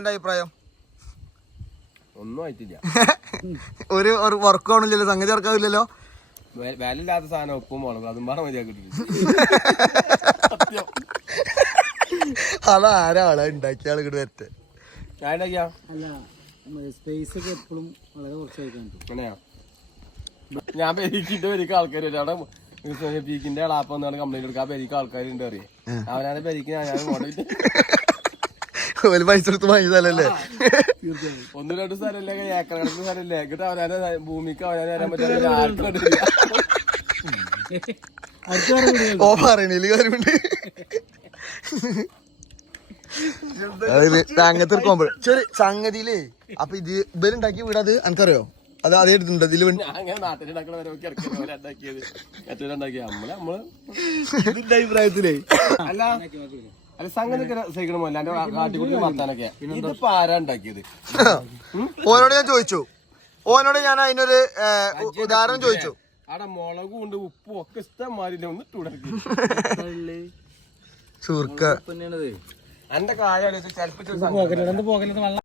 എന്റെ അഭിപ്രായം ഒന്നും ആയിട്ടില്ല. ഒരു വർക്ക് ആവണില്ലല്ലോ, സംഗതി ഇറക്കാവില്ലല്ലോ. വിലയില്ലാത്ത സാധനം ഉപ്പും മുളകും അതും പറഞ്ഞ മതിയാക്കി. അതാരാളെ ഉണ്ടാക്കിയ ആൾ ഇങ്ങോട്ട് വരട്ടെ. ഞാൻ പെരിക്കിന്റെ പെരിക്ക് ആൾക്കാർ അവിടെ പീക്കിന്റെ ആളാപ്പ വന്നാണ് കംപ്ലൈന്റ് എടുക്കുക. ആ പെരിക്ക് ആൾക്കാരുണ്ട് അറിയാം. അവനാണ് പെരിക്ക് ഞാൻ കൊണ്ടിട്ട് പൈസ എടുത്ത് വാങ്ങിയതല്ലേ. 1-2 സ്ഥലല്ലേ, ഏക്കർ കണക്കിന് സ്ഥലല്ലേ. എന്നിട്ട് അവനാനെ ഭൂമിക്ക് അവനാനെ വരാൻ പറ്റില്ല. ആർക്കും കണ്ടില്ല. ഓ പറയണില്ല കാര്യമുണ്ട്. അങ്ങനത്തെ ഒരു കോമ്പ ശരി സംഗതിയിലേ. അപ്പൊ ഇത് ഇവരുണ്ടാക്കിയ വീട് അത് എനിക്കറിയോ? അത് അതേ എടുത്തിട്ടുണ്ട് ഇതില്. അഭിപ്രായത്തിലേ അല്ല അല്ല സംഗതി സഹിക്കണമല്ല എന്റെ കാട്ടിക്കുട്ടി വർത്താനൊക്കെ. ഇതിപ്പോ ആരാ ഉണ്ടാക്കിയത്? ഓനോട് ഞാൻ ചോദിച്ചു. ഓനോട് ഞാൻ അതിനൊരു ഉദാഹരണം ചോദിച്ചു. അവിടെ മുളകും ഉണ്ട് ഉപ്പും ഒക്കെ ഇഷ്ടംമാരില്ല. ഒന്ന് തുടങ്ങി ചൂർക്ക എന്റെ കായ ചിലപ്പോ